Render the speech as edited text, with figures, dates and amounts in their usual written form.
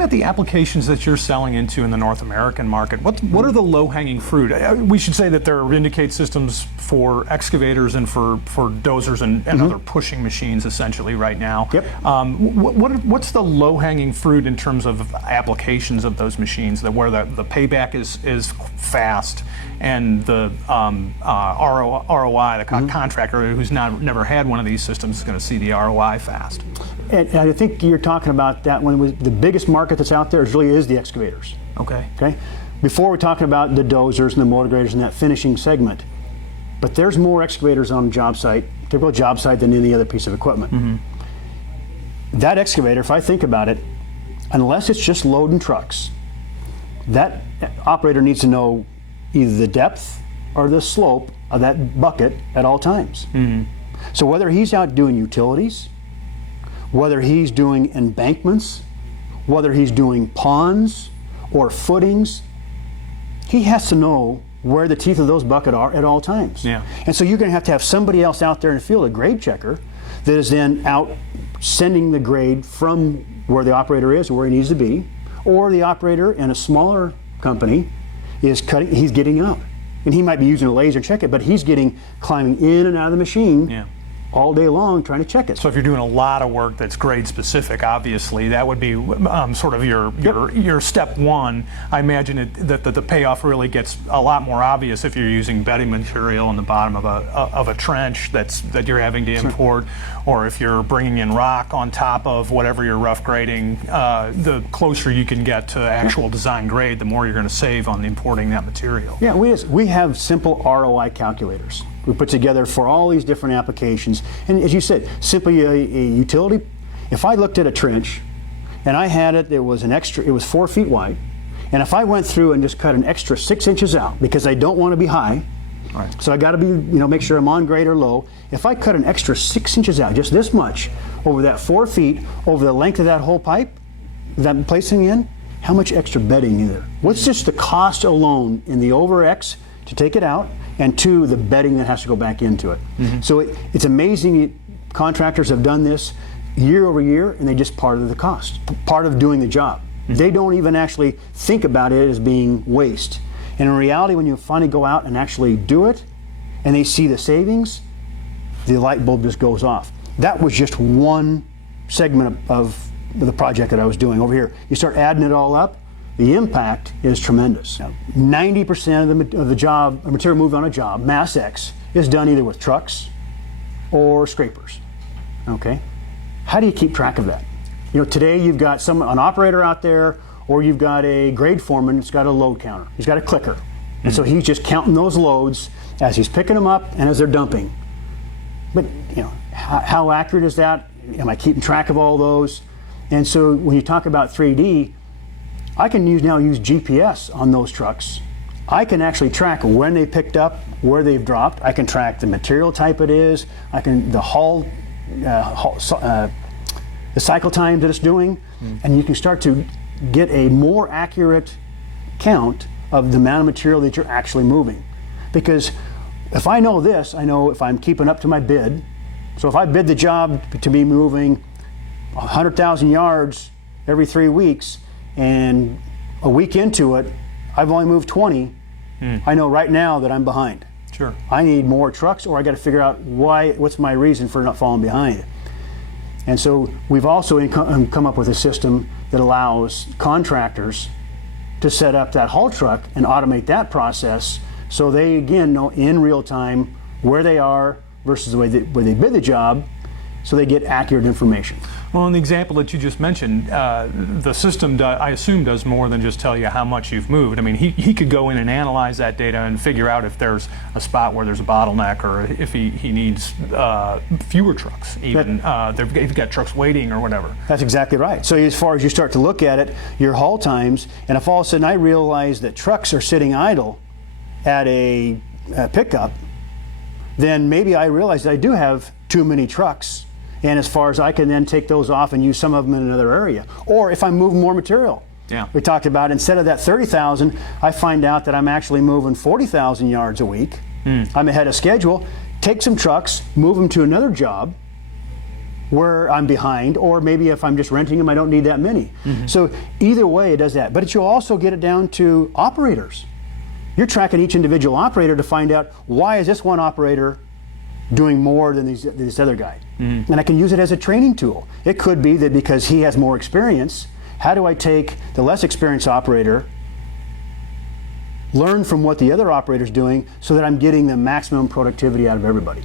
looking at the applications that you're selling into in the North American market, what are the low-hanging fruit? We should say that there are indicate systems for excavators and for dozers and other pushing machines essentially right now. Yep. What's the low-hanging fruit in terms of applications of those machines that where the payback is fast and the ROI, the contractor who's never had one of these systems is going to see the ROI fast? And I think you're talking about that when the biggest market that's out there really is the excavators. Okay. Okay. Before we're talking about the dozers and the motor graders and that finishing segment, but there's more excavators on a job site, typical job site, than any other piece of equipment. That excavator, if I think about it, unless it's just loading trucks, that operator needs to know either the depth or the slope of that bucket at all times. So whether he's out doing utilities, whether he's doing embankments, whether he's doing ponds or footings, he has to know where the teeth of those buckets are at all times. Yeah. And so you're going to have somebody else out there in the field, a grade checker, that is then out sending the grade from where the operator is, where he needs to be, or the operator in a smaller company is cutting, he's getting out. And he might be using a laser to check it, but he's climbing in and out of the machine all day long trying to check it. So if you're doing a lot of work that's grade specific, obviously that would be sort of your step one. I imagine that the payoff really gets a lot more obvious if you're using bedding material in the bottom of a trench that you're having to import, or if you're bringing in rock on top of whatever you're rough grading. The closer you can get to actual design grade, the more you're going to save on importing that material. Yeah, we have simple ROI calculators we put together for all these different applications. And as you said, simply a utility. If I looked at a trench and I had it was 4 feet wide, and if I went through and just cut an extra 6 inches out because I don't want to be high, so I got to be, make sure I'm on grade or low. If I cut an extra 6 inches out, just this much, over that 4 feet, over the length of that whole pipe that I'm placing in, how much extra bedding is there? What's just the cost alone in the over X to take it out, and two, the bedding that has to go back into it. So it's amazing. Contractors have done this year over year, and they just part of the cost, part of doing the job. They don't even actually think about it as being waste. And in reality, when you finally go out and actually do it, and they see the savings, the light bulb just goes off. That was just one segment of the project that I was doing. Over here, you start adding it all up, the impact is tremendous. 90% of the job, material moved on a job, Mass X, is done either with trucks or scrapers. Okay, how do you keep track of that? Today you've got an operator out there, or you've got a grade foreman that's got a load counter. He's got a clicker, and so he's just counting those loads as he's picking them up and as they're dumping. But how accurate is that? Am I keeping track of all those? And so when you talk about 3D, I can now use GPS on those trucks. I can actually track when they picked up, where they've dropped. I can track the material type it is. I can the cycle time that it's doing, and you can start to get a more accurate count of the amount of material that you're actually moving. Because if I know this, I know if I'm keeping up to my bid. So if I bid the job to be moving 100,000 yards every 3 weeks, and a week into it, I've only moved 20, I know right now that I'm behind. Sure. I need more trucks, or I got to figure out what's my reason for not falling behind. And so we've also come up with a system that allows contractors to set up that haul truck and automate that process, so they again know in real time where they are versus the way where they bid the job, so they get accurate information. Well, in the example that you just mentioned, the system, I assume, does more than just tell you how much you've moved. I mean, he could go in and analyze that data and figure out if there's a spot where there's a bottleneck, or if he needs fewer trucks, even. If you've got trucks waiting or whatever. That's exactly right. So as far as you start to look at it, your haul times, and if all of a sudden I realize that trucks are sitting idle at a pickup, then maybe I realize that I do have too many trucks. And as far as I can then take those off and use some of them in another area. Or if I'm moving more material. Yeah. We talked about instead of that 30,000, I find out that I'm actually moving 40,000 yards a week. I'm ahead of schedule. Take some trucks, move them to another job, where I'm behind, or maybe if I'm just renting them, I don't need that many. So either way, it does that. But you'll also get it down to operators. You're tracking each individual operator to find out, why is this one operator doing more than this other guy? And I can use it as a training tool. It could be that because he has more experience, how do I take the less experienced operator, learn from what the other operator's doing, so that I'm getting the maximum productivity out of everybody?